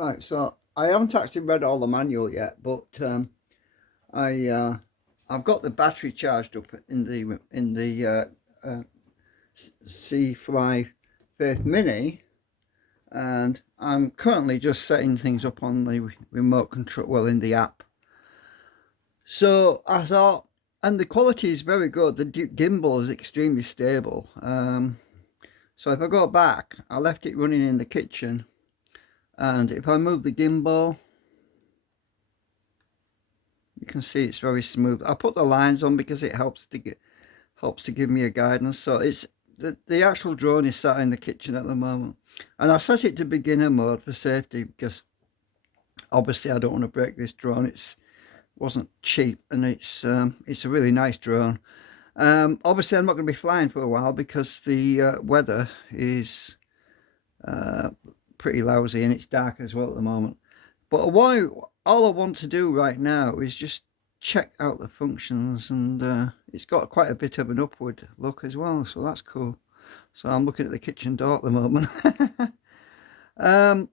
Right, so I haven't actually read all the manual yet, but I I've got the battery charged up in the Cfly Faith Mini, and I'm currently just setting things up on the remote control, well, in the app. So I thought, and the quality is very good. The gimbal is extremely stable. So if I go back, I left it running in the kitchen, and if I move the gimbal, you can see it's very smooth. I put the lines on because it helps to give me a guidance. So it's the actual drone is sat in the kitchen at the moment, and I set it to beginner mode for safety because obviously I don't want to break this drone. It wasn't cheap, and it's a really nice drone. Obviously I'm not going to be flying for a while because the weather is pretty lousy and it's dark as well at the moment. But all I want to do right now is just check out the functions, and it's got quite a bit of an upward look as well, so that's cool. So I'm looking at the kitchen door at the moment. um,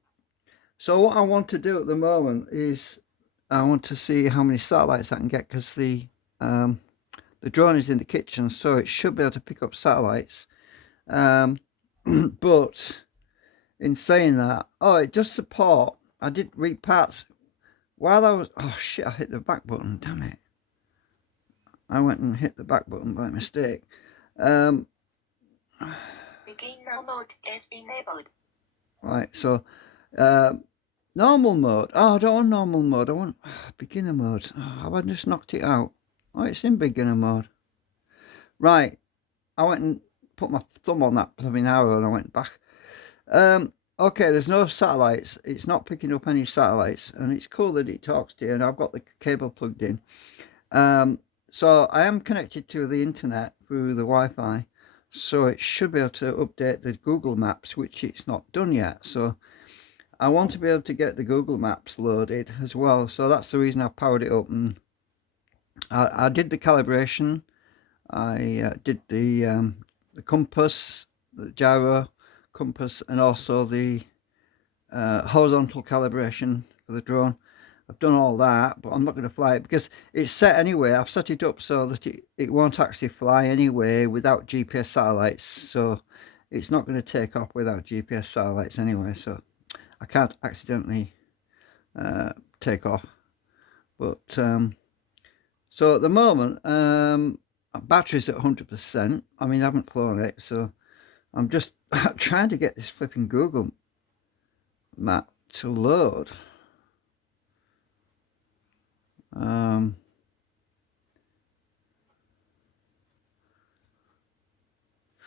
so what I want to do at the moment is I want to see how many satellites I can get, because the drone is in the kitchen, so it should be able to pick up satellites. But in saying that, it does support. I did read parts while I was. Oh shit! I hit the back button. Damn it! I went and hit the back button by mistake. Beginner mode is enabled. Right. So, normal mode. Oh, I don't want normal mode. I want beginner mode. Oh, have I just knocked it out? Oh, it's in beginner mode. Right. I went and put my thumb on that blooming arrow, and I went back. Okay, there's no satellites. It's not picking up any satellites, and it's cool that it talks to you, and I've got the cable plugged in. So I am connected to the internet through the Wi-Fi, so it should be able to update the Google Maps, which it's not done yet. So I want to be able to get the Google Maps loaded as well. So that's the reason I powered it up, and I did the calibration. I did the compass, the gyro compass, and also the horizontal calibration for the drone. I've done all that, but I'm not going to fly it because it's set anyway. I've set it up so that it won't actually fly anyway without GPS satellites. So it's not going to take off without GPS satellites anyway. So I can't accidentally take off. But so at the moment, battery's at 100%. I mean, I haven't flown it, so I'm just trying to get this flipping Google map to load.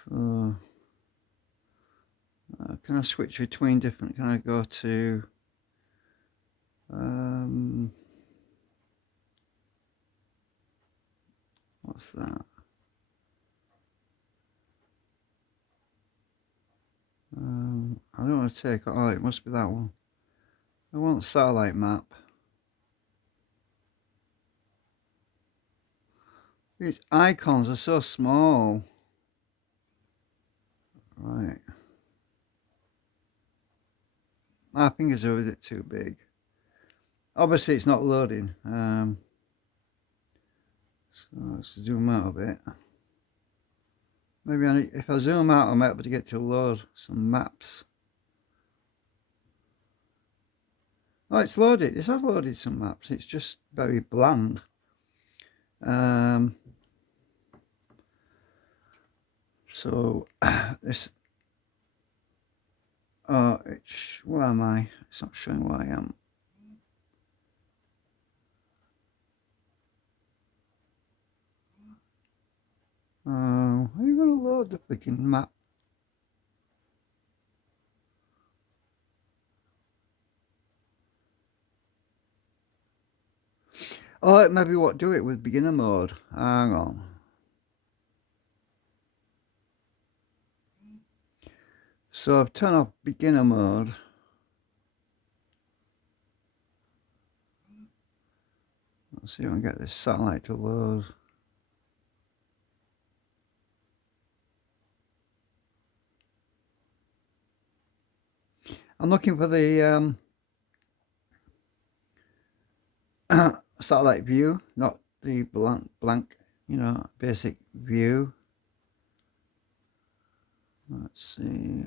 So can I switch between different? Can I go to what's that? I don't want to take. Oh, it must be that one. I want satellite map. These icons are so small. Right. My fingers are a bit too big. Obviously, it's not loading. So let's zoom out a bit. Maybe if I zoom out, I might be able to get to load some maps. Oh, it's loaded. It has loaded some maps. It's just very bland. So this. Where am I? It's not showing where I am. How are you going to load the freaking map? Oh, it maybe what do it with beginner mode. Hang on. So I've turned off beginner mode. Let's see if I can get this satellite to load. I'm looking for the satellite view, not the blank, basic view. Let's see.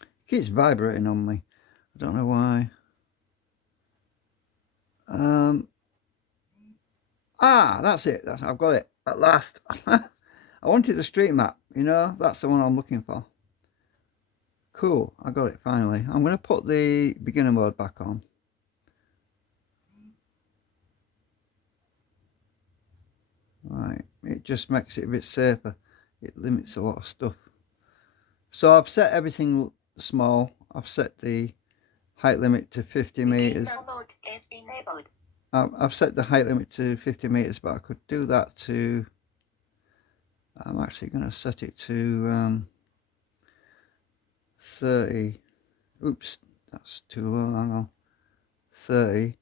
It keeps vibrating on me. I don't know why. That's it. I've got it at last. I wanted the street map, that's the one I'm looking for. Cool, I got it finally. I'm going to put the beginner mode back on. Right, it just makes it a bit safer. It limits a lot of stuff. So I've set everything small. I've set the height limit to 50 meters. I've set the height limit to 50 meters, but I could do that to... I'm actually going to set it to 30. Oops, that's too low. Hang on. 30.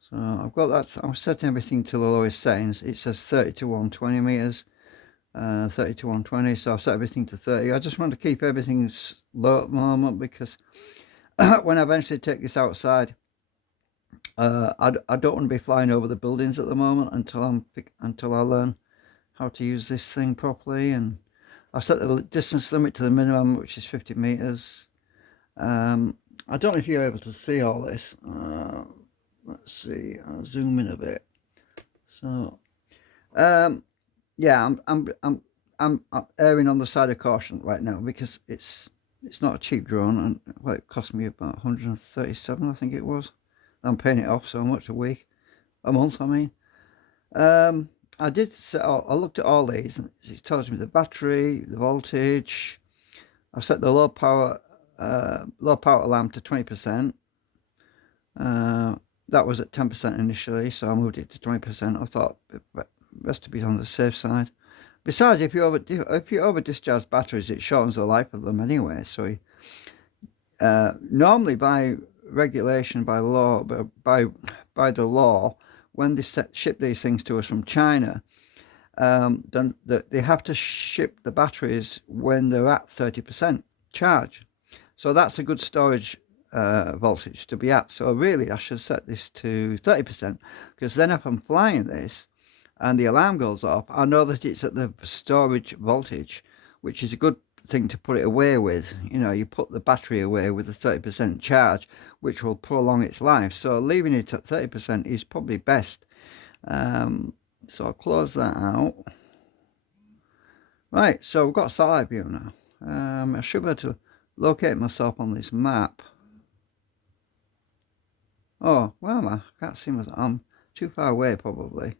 So I've got that. I'm setting everything to the lowest settings. It says 30 to 120 meters, 30 to 120. So I've set everything to 30. I just want to keep everything low at the moment because when I eventually take this outside, I don't want to be flying over the buildings at the moment until I learn how to use this thing properly. And I set the distance limit to the minimum, which is 50 meters. I don't know if you're able to see all this. Let's see. I'll zoom in a bit. So, yeah, I'm erring on the side of caution right now because it's not a cheap drone, and well, it cost me about 137, I think it was. I'm paying it off so much a month. I mean, I did set. I looked at all these, and it tells me the battery, the voltage. I've set the low power alarm to 20%. That was at 10% initially, so I moved it to 20%. I thought it best to be on the safe side. Besides, if you over discharge batteries, it shortens the life of them anyway. So normally by regulation, by law, by the law, when they ship these things to us from China, then they have to ship the batteries when they're at 30% charge. So that's a good storage voltage to be at. So really I should set this to 30%, because then if I'm flying this and the alarm goes off, I know that it's at the storage voltage, which is a good thing to put it away with. You put the battery away with a 30% charge, which will prolong its life. So leaving it at 30% is probably best. So I'll close that out. Right, so we've got a side view now. I should be able to locate myself on this map. Oh, where am I? I can't see myself. I'm too far away, probably.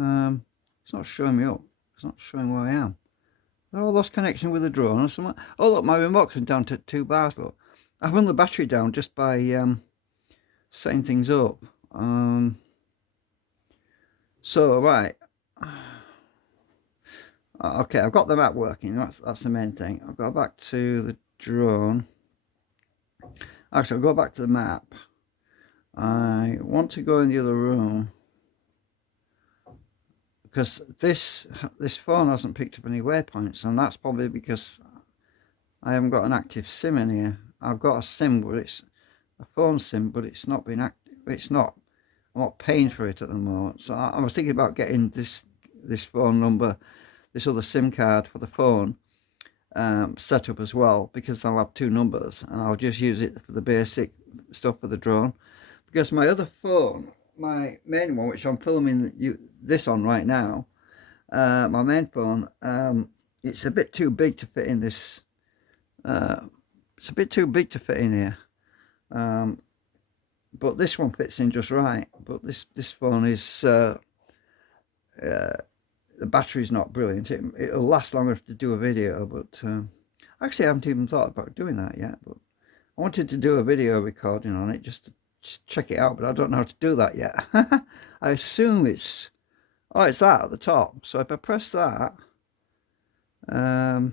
It's not showing me up. It's not showing where I am. Have I lost connection with the drone or something? Oh, look, my remote's down to 2 bars, look. I've run the battery down just by setting things up. So, right. Okay, I've got the map working. That's the main thing. I'll go back to the drone. Actually, I'll go back to the map. I want to go in the other room because this phone hasn't picked up any waypoints, and that's probably because I haven't got an active SIM in here. I've got a SIM, but it's a phone SIM, but it's not been active. I'm not paying for it at the moment. So I was thinking about getting this phone number, this other SIM card for the phone set up as well, because I'll have 2 numbers and I'll just use it for the basic stuff for the drone. Because my other phone, my main one, which I'm filming this on right now, my main phone, it's a bit too big to fit in this. It's a bit too big to fit in here. But this one fits in just right. But this phone is the battery's not brilliant. It'll last long enough to do a video, but actually I haven't even thought about doing that yet. But I wanted to do a video recording on it just to check it out, but I don't know how to do that yet. I assume it's that at the top. So if I press that, it'll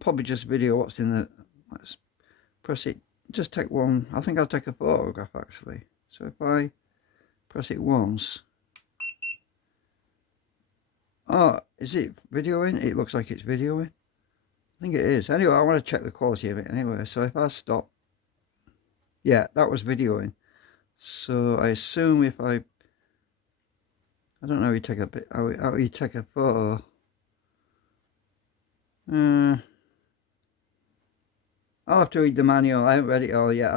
probably just video what's in the. Let's press it. Just take one. I think I'll take a photograph actually. So if I press it once. Oh, is it videoing? It looks like it's videoing. I think it is. Anyway, I want to check the quality of it anyway. So if I stop. Yeah, that was videoing. So I assume if I don't know how you take a bit, how you take a photo. I'll have to read the manual. I haven't read it all yet.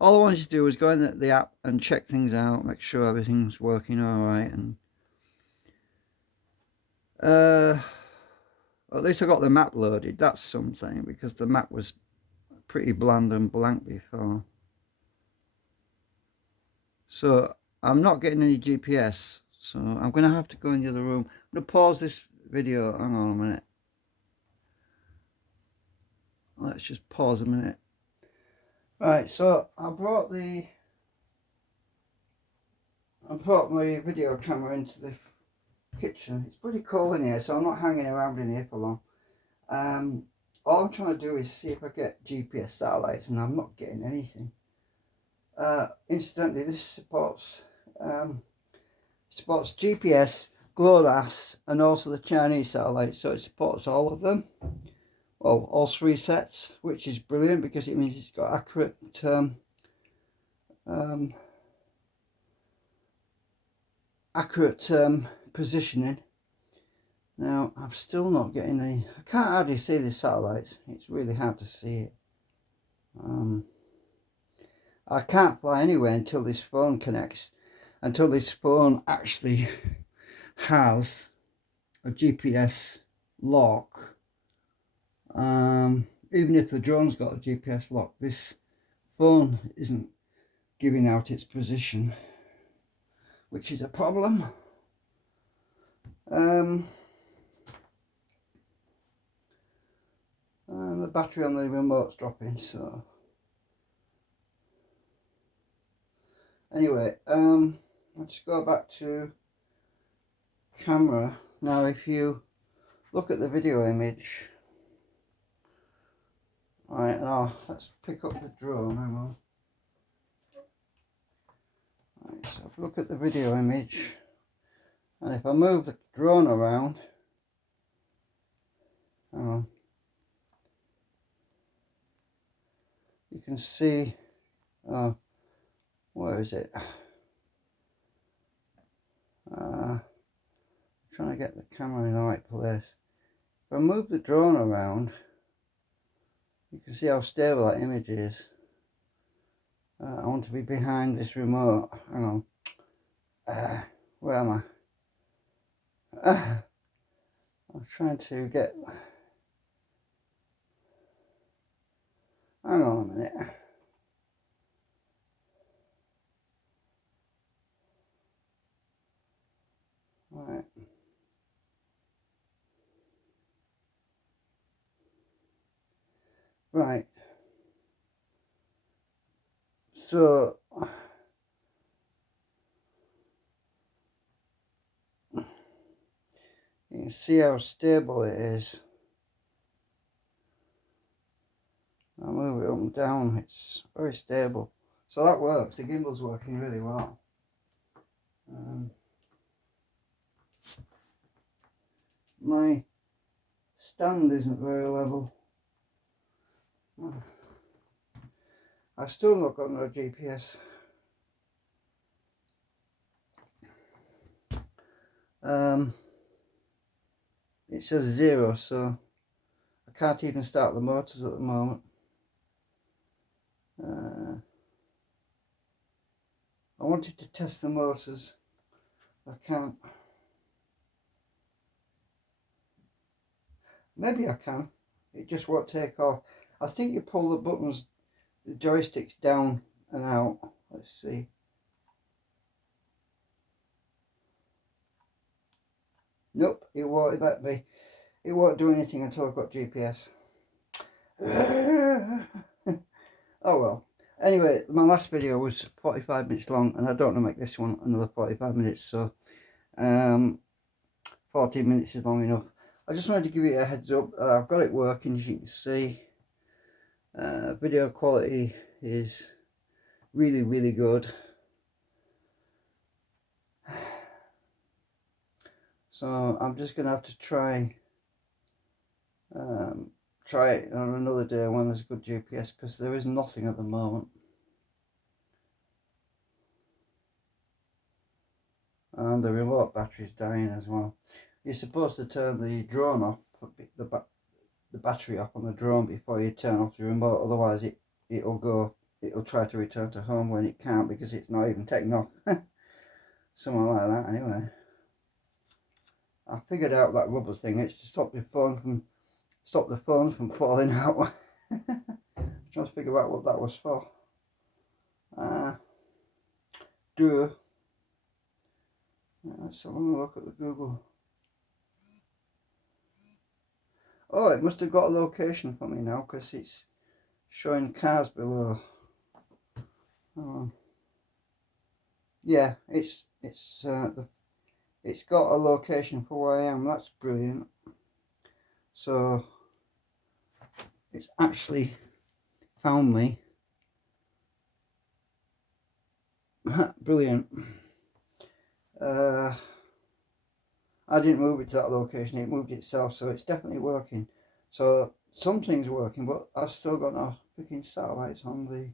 All I wanted to do was go in the app and check things out, make sure everything's working all right, and at least I got the map loaded. That's something, because the map was pretty bland and blank before. So I'm not getting any GPS. So I'm going to have to go in the other room. I'm going to pause this video. Hang on a minute. Let's just pause a minute. Right, so I brought my video camera into the kitchen. It's pretty cold in here, so I'm not hanging around in here for long. All I'm trying to do is see if I get GPS satellites, and I'm not getting anything. Incidentally, this supports GPS, GLONASS, and also the Chinese satellites, so it supports all of them. Well, all three sets, which is brilliant because it means it's got accurate positioning. Now, I'm still not getting any. I can't hardly see the satellites. It's really hard to see it. I can't fly anywhere until this phone connects, until this phone actually has a GPS lock. Even if the drone's got a GPS lock, this phone isn't giving out its position, which is a problem. And the battery on the remote's dropping, so anyway, let's just go back to camera. Now if you look at the video image, alright, now let's pick up the drone. Hang on. Right, so if you look at the video image, and if I move the drone around, hang on, you can see, where is it? Trying to get the camera in the right place. If I move the drone around, you can see how stable that image is. I want to be behind this remote. Hang on. Where am I? I'm trying to get. Hang on a minute. Right. Right. So you can see how stable it is. I move it up and down, it's very stable. So that works, the gimbal's working really well. My stand isn't very level. I've still not got no GPS. It says 0, so I can't even start the motors at the moment. I wanted to test the motors. I can't. Maybe I can. It just won't take off. I think you pull the buttons, the joysticks down and out. Let's see. Nope, it won't let me. It won't do anything until I've got GPS. Oh well. Anyway, my last video was 45 minutes long, and I don't want to make this one another 45 minutes, so 14 minutes is long enough. I just wanted to give you a heads up. I've got it working, as you can see. Video quality is really, really good. So I'm just gonna have to try it on another day when there's good GPS, because there is nothing at the moment. and the remote battery's dying as well. You're supposed to turn the drone off, the battery off on the drone before you turn off the remote, otherwise it'll try to return to home when it can't because it's not even taken off. Something like that anyway. I figured out that rubber thing, it's to stop the phone from falling out. Trying to figure out what that was for. Let's have a look at the Google. Oh, it must have got a location for me now because it's showing cars below. Yeah, it's got a location for where I am. That's brilliant. So it's actually found me. Brilliant. I didn't move it to that location, it moved itself, so it's definitely working. So something's working, but I've still got no freaking satellites on the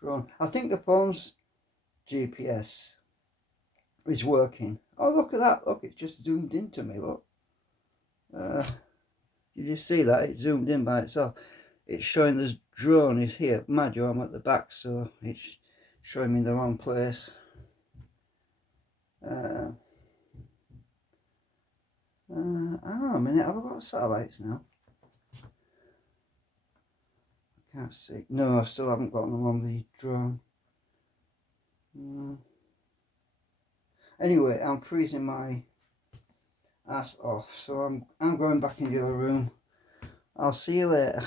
drone. I think the phone's GPS is working. Oh, look at that. Look, it's just zoomed into me, look. You just see that? It zoomed in by itself. It's showing the drone is here. Mind you, I'm at the back, so it's showing me the wrong place. Hang on a minute, have I got satellites now? I can't see. No, I still haven't got them on the drone. Anyway, I'm freezing my ass off, so I'm going back into the other room. I'll see you later.